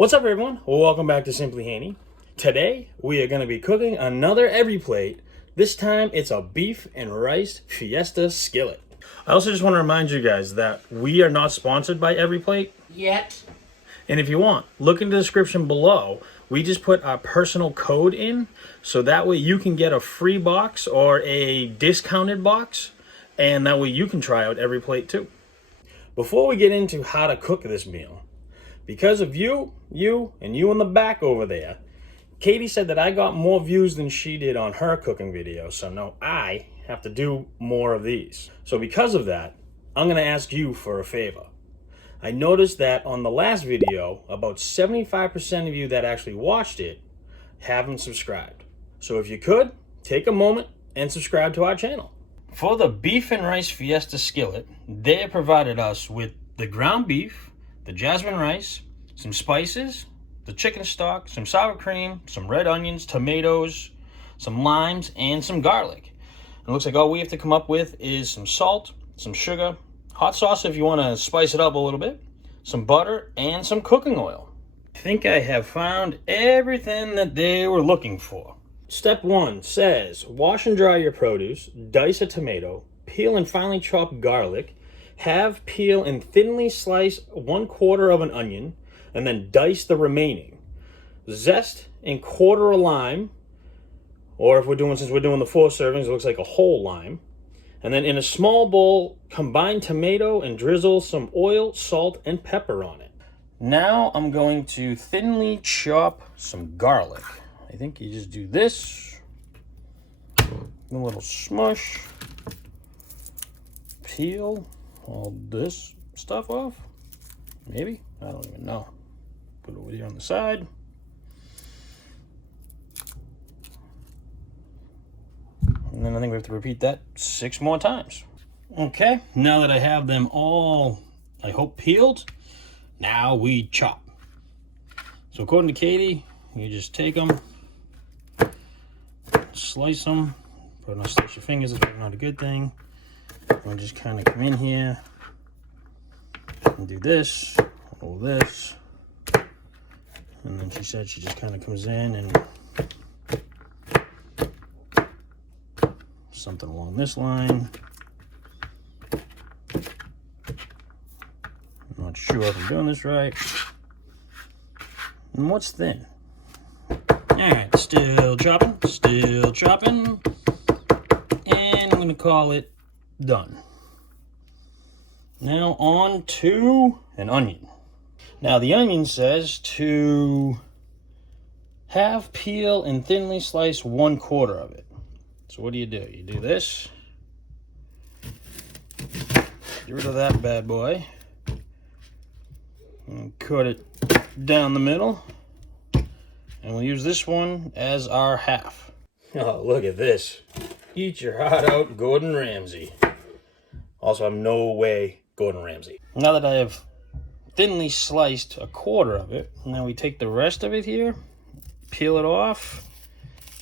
What's up, everyone? Welcome back to Simply Handy. Today we are going to be cooking another EveryPlate. This time it's a beef and rice Fiesta skillet. I also just want to remind you guys that we are not sponsored by EveryPlate Yet. and if you want, look in the description below. We just put our personal code in so that way you can get a free box or a discounted box, and that way you can try out EveryPlate too. Before we get into how to cook this meal, because of you in the back over there, Katie said that I got more views than she did on her cooking video, so now I have to do more of these. So because of that, I'm going to ask you for a favor. I noticed that on the last video, about 75% of you that actually watched it haven't subscribed. So if you could, take a moment and subscribe to our channel. For the beef and rice Fiesta skillet, they provided us with the ground beef, the jasmine rice, some spices, the chicken stock, some sour cream, some red onions, tomatoes, some limes, and some garlic. It looks like all we have to come up with is some salt, some sugar, hot sauce if you want to spice it up a little bit, some butter, and some cooking oil. I think I have found everything that they were looking for. Step 1 says, wash and dry your produce, dice a tomato, peel and finely chop garlic, have, peel, and thinly slice 1/4 of an onion, and then dice the remaining. Zest and quarter a lime, or since we're doing the 4 servings, it looks like a whole lime. And then in a small bowl, combine tomato and drizzle some oil, salt, and pepper on it. Now I'm going to thinly chop some garlic. I think you just do this, a little smush, peel all this stuff off, maybe, I don't even know. Put it over here on the side. And then I think we have to repeat that 6 more times. Okay, now that I have them all, I hope, peeled, now we chop. So according to Katie, you just take them, slice them, but not slice your fingers, that's probably not a good thing. We'll just kind of come in here and do this, all this. And then she said she just kind of comes in and something along this line. I'm not sure if I'm doing this right. And what's thin? Alright, still chopping. And I'm going to call it done. Now on to an onion. Now the onion says to have, peel, and thinly slice 1/4 of it. So what do? You do this. Get rid of that bad boy. And cut it down the middle. And we'll use this one as our half. Oh, look at this. Eat your heart out, Gordon Ramsay. Also, I'm no way Gordon Ramsay. Now that I have thinly sliced 1/4 of it, now we take the rest of it here, peel it off,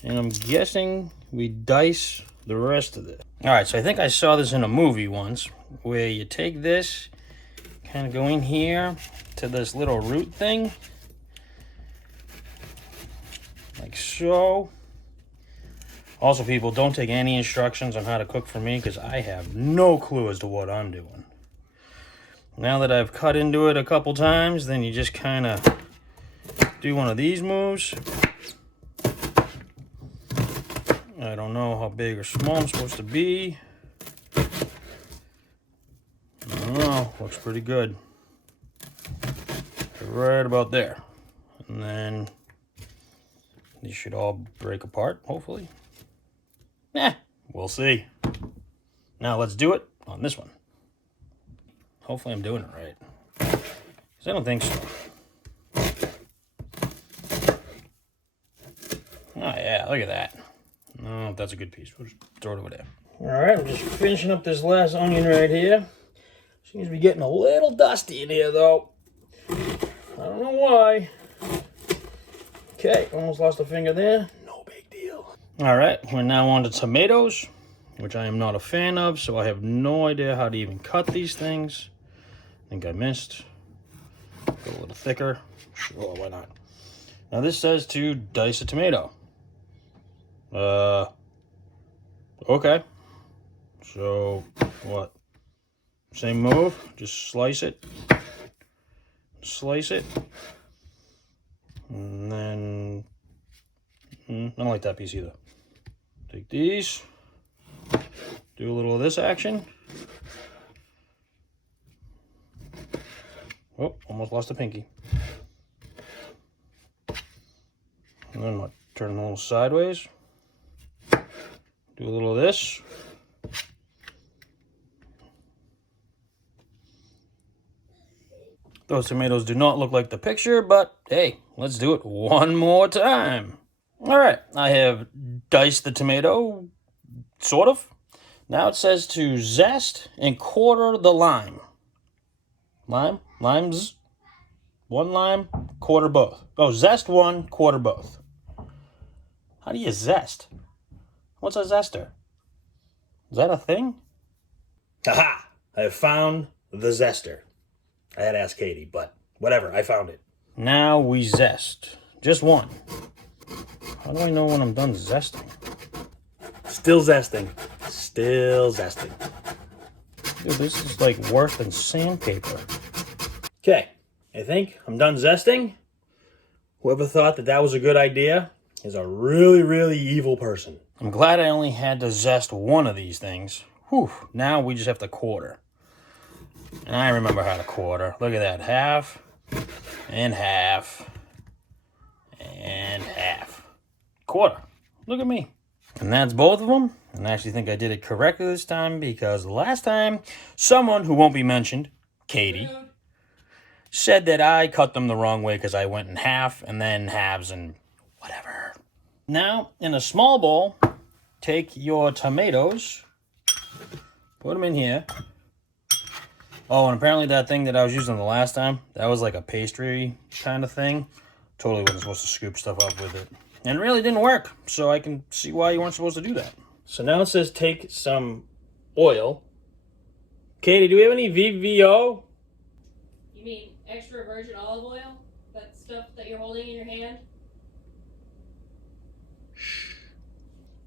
and I'm guessing we dice the rest of it. All right, so I think I saw this in a movie once, where you take this, kind of go in here to this little root thing, like so. Also, people, don't take any instructions on how to cook from me, because I have no clue as to what I'm doing. Now that I've cut into it a couple times, then you just kind of do one of these moves. I don't know how big or small I'm supposed to be. I don't know, looks pretty good. Right about there. And then these should all break apart, hopefully. We'll see. Now let's do it on this one. Hopefully I'm doing it right, because I don't think so. Oh yeah, look at that. No, that's a good piece. We'll just throw it over there. All right, I'm just finishing up this last onion right here. Seems to be getting a little dusty in here, though. I don't know why. Okay, almost lost a finger there. No big deal. All right, we're now on to tomatoes, which I am not a fan of, so I have no idea how to even cut these things. I think I missed. Go a little thicker. Sure, why not? Now this says to dice a tomato. Okay. So, what? Same move, just slice it. Slice it. And then, I don't like that piece either. Take these. Do a little of this action. Oh, almost lost a pinky. And then what? Turn them a little sideways. Do a little of this. Those tomatoes do not look like the picture, but hey, let's do it one more time. All right, I have diced the tomato, sort of. Now it says to zest and quarter the lime. Limes, one lime, quarter both. Oh, zest one, quarter both. How do you zest? What's a zester? Is that a thing? Haha, I have found the zester. I had to ask Katie, but whatever, I found it. Now we zest. Just one. How do I know when I'm done zesting? Still zesting. Still zesting. Dude, this is like worse than sandpaper. Okay, I think I'm done zesting. Whoever thought that that was a good idea is a really, really evil person. I'm glad I only had to zest one of these things. Whew, now we just have to quarter. And I remember how to quarter. Look at that. Half and half and half. Quarter. Look at me. And that's both of them. And I actually think I did it correctly this time because last time someone who won't be mentioned, Katie, said that I cut them the wrong way because I went in half and then halves and whatever. Now, in a small bowl, take your tomatoes, put them in here. Oh, and apparently that thing that I was using the last time, that was like a pastry kind of thing. Totally wasn't supposed to scoop stuff up with it. And it really didn't work, so I can see why you weren't supposed to do that. So now it says take some oil. Katie, do we have any VVO? You mean extra virgin olive oil? That stuff that you're holding in your hand?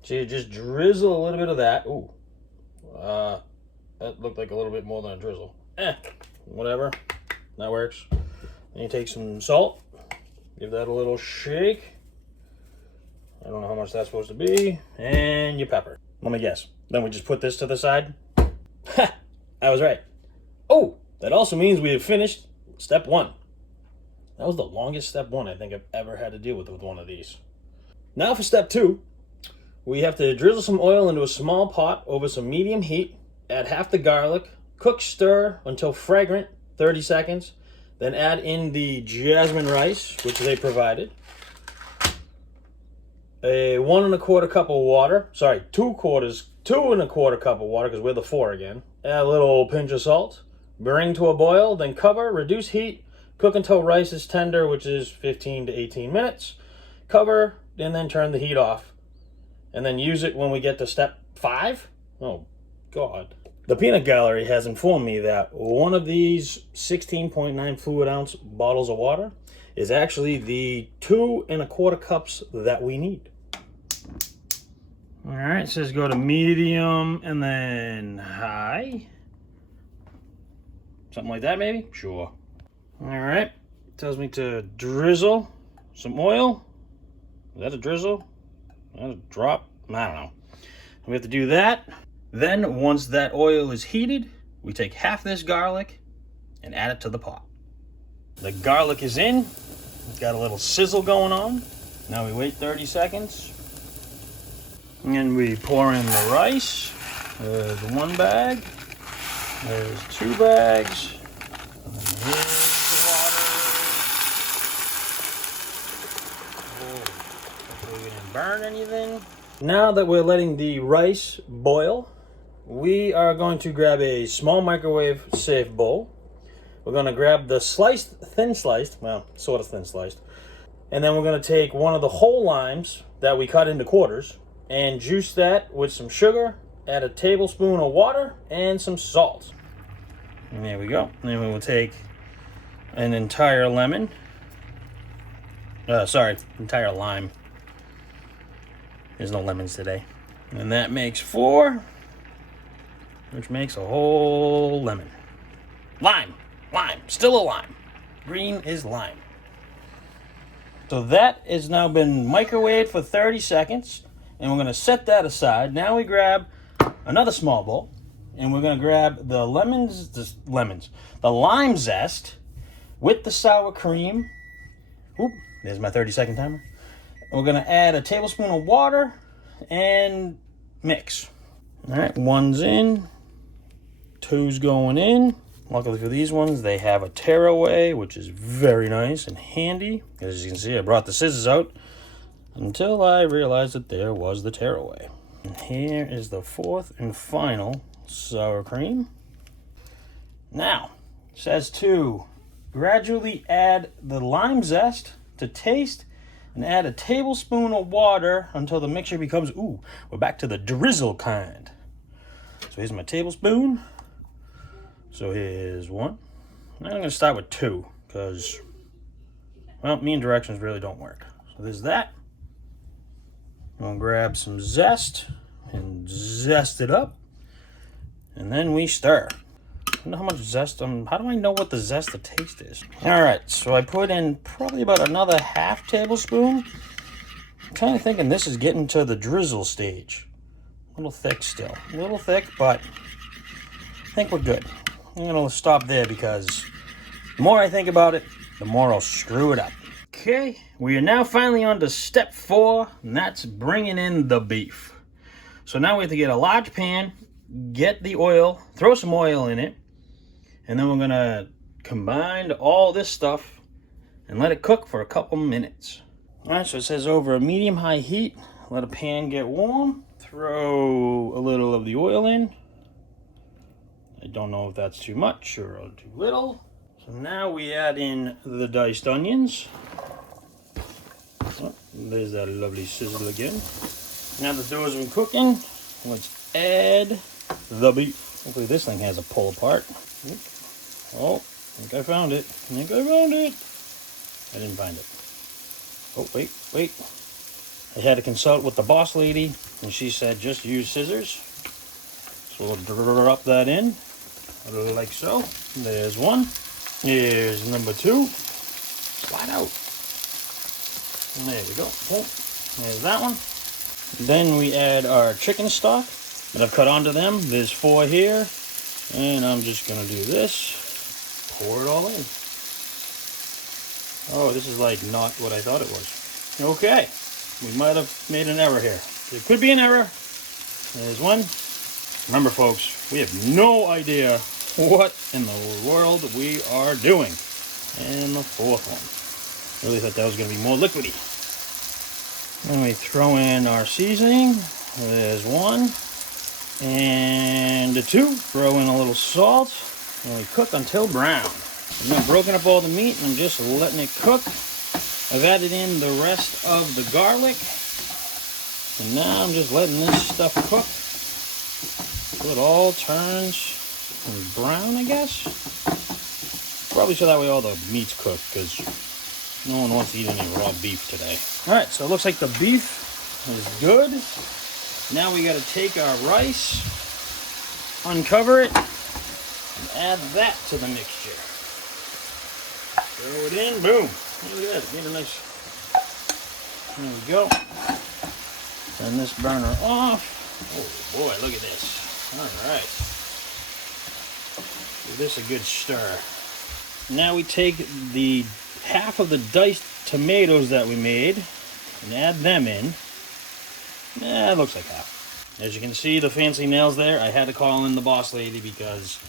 So you just drizzle a little bit of that. Ooh. That looked like a little bit more than a drizzle. Whatever. That works. Then you take some salt. Give that a little shake. I don't know how much that's supposed to be. And your pepper. Let me guess. Then we just put this to the side. Ha! I was right. Oh, that also means we have finished step one. That was the longest step one I think I've ever had to deal with one of these. Now for step two. We have to drizzle some oil into a small pot over some medium heat. Add half the garlic. Cook, stir until fragrant, 30 seconds. Then add in the jasmine rice, which they provided. A 1 1/4 cup of water. Sorry, 2 1/4 cup of water because we're the 4 again. Add a little pinch of salt. Bring to a boil, then cover, reduce heat. Cook until rice is tender, which is 15 to 18 minutes. Cover, and then turn the heat off. And then use it when we get to step 5. Oh, God. The Peanut Gallery has informed me that one of these 16.9 fluid ounce bottles of water is actually the 2 1/4 cups that we need. All right, it says go to medium and then high. Something like that, maybe? Sure. All right, it tells me to drizzle some oil. Is that a drizzle? Is that a drop? I don't know. We have to do that. Then, once that oil is heated, we take half this garlic and add it to the pot. The garlic is in. It's got a little sizzle going on. Now we wait 30 seconds. And we pour in the rice. There's 1 bag. There's 2 bags. And then here's the water. Hopefully we didn't burn anything. Now that we're letting the rice boil, we are going to grab a small microwave safe bowl. We're going to grab the thin sliced, well, sort of thin sliced, and then we're going to take one of the whole limes that we cut into quarters and juice that with some sugar, add a tablespoon of water and some salt. And there we go. And then we will take an entire lemon. Sorry, entire lime. There's no lemons today. And that makes 4, which makes a whole lemon. Lime, still a lime. Green is lime. So that has now been microwaved for 30 seconds, and we're gonna set that aside. Now we grab another small bowl, and we're gonna grab the the lime zest with the sour cream. Oop, there's my 30-second timer. We're gonna add a tablespoon of water and mix. All right, 1's in, 2's going in. Luckily for these ones, they have a tearaway, which is very nice and handy. As you can see, I brought the scissors out until I realized that there was the tearaway. And here is the 4th and final sour cream. Now, it says to gradually add the lime zest to taste and add a tablespoon of water until the mixture becomes, we're back to the drizzle kind. So here's my tablespoon. So here's 1. I'm going to start with 2 because, well, me and directions really don't work. So there's that. I'm going to grab some zest and zest it up. And then we stir. I don't know how much zest, how do I know what the zest of taste is? All right, so I put in probably about another half tablespoon. I'm kind of thinking this is getting to the drizzle stage. A little thick still. A little thick, but I think we're good. I'm going to stop there because the more I think about it, the more I'll screw it up. Okay, we are now finally on to step 4, and that's bringing in the beef. So now we have to get a large pan, get the oil, throw some oil in it, and then we're going to combine all this stuff and let it cook for a couple minutes. All right, so it says over a medium-high heat, let a pan get warm, throw a little of the oil in. I don't know if that's too much or too little. So now we add in the diced onions. Oh, there's that lovely sizzle again. Now that those have been cooking, let's add the beef. Hopefully this thing has a pull apart. Oh, I think I found it. I didn't find it. Oh, wait. I had to consult with the boss lady, and she said just use scissors. So we'll drop that in. Like so. There's 1. Here's number 2. Slide out. And there we go. Oh, there's that one. Then we add our chicken stock that I've cut onto them. There's 4 here. And I'm just going to do this. Pour it all in. Oh, this is like not what I thought it was. Okay. We might have made an error here. There could be an error. There's 1. Remember, folks, we have no idea what in the world we are doing. And the 4th one. Really thought that was going to be more liquidy. Then we throw in our seasoning. There's 1. And 2. Throw in a little salt. And we cook until brown. I've now broken up all the meat and I'm just letting it cook. I've added in the rest of the garlic. And now I'm just letting this stuff cook. So it all turns brown, I guess. Probably so that way all the meat's cooked, because no one wants to eat any raw beef today. Alright, so it looks like the beef is good. Now we got to take our rice, uncover it, and add that to the mixture. Throw it in, boom. Look at that, made a nice. There we go. Turn this burner off. Oh boy, look at this. Alright. Give this a good stir. Now we take the half of the diced tomatoes that we made and add them in. It looks like half. As you can see, the fancy nails there, I had to call in the boss lady because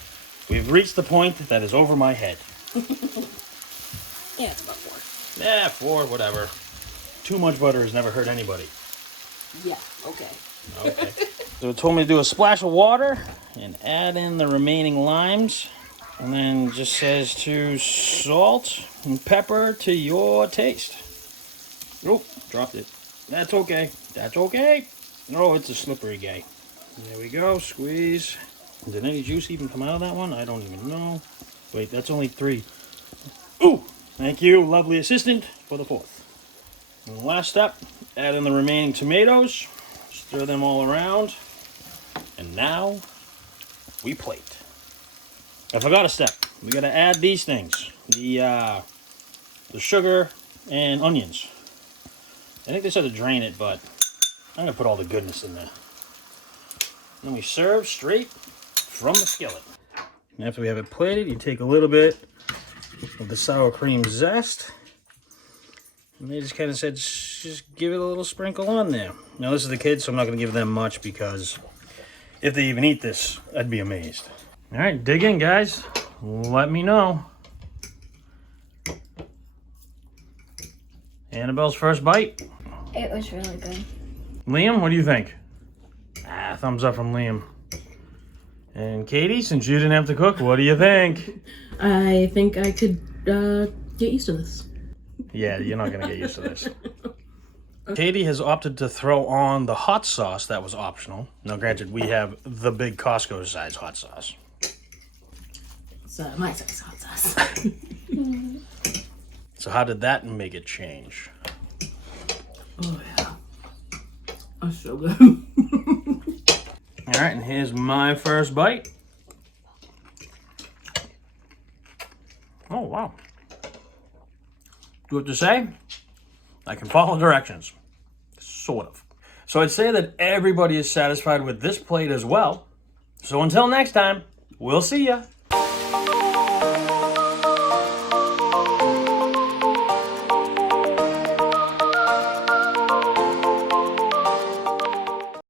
we've reached the point that is over my head. Yeah, it's about 4. Yeah, 4, whatever. Too much butter has never hurt anybody. Yeah, okay. Okay. So it told me to do a splash of water and add in the remaining limes. And then it just says to salt and pepper to your taste. Oh, dropped it. That's okay. That's okay. Oh, it's a slippery guy. There we go. Squeeze. Did any juice even come out of that one? I don't even know. Wait, that's only 3. Ooh, thank you, lovely assistant, for the fourth. And the last step, add in the remaining tomatoes, stir them all around, and now we plate. I forgot a step. We gotta add these things, the sugar and onions. I think they said to drain it, but I'm gonna put all the goodness in there. And then we serve straight from the skillet. And after we have it plated, you take a little bit of the sour cream zest. And they just kind of said, just give it a little sprinkle on there. Now this is the kids, so I'm not going to give them much because if they even eat this, I'd be amazed. All right, dig in, guys. Let me know. Annabelle's first bite. It was really good. Liam, what do you think? Thumbs up from Liam. And Katie, since you didn't have to cook, what do you think? I think I could get used to this. Yeah, you're not going to get used to this. Katie has opted to throw on the hot sauce that was optional. Now, granted, we have the big Costco size hot sauce. It's my size hot sauce. So how did that make it change? Oh, yeah. That's so good. All right, and here's my first bite. Oh, wow. Do what to say? I can follow directions. Sort of. So I'd say that everybody is satisfied with this plate as well. So until next time, we'll see ya.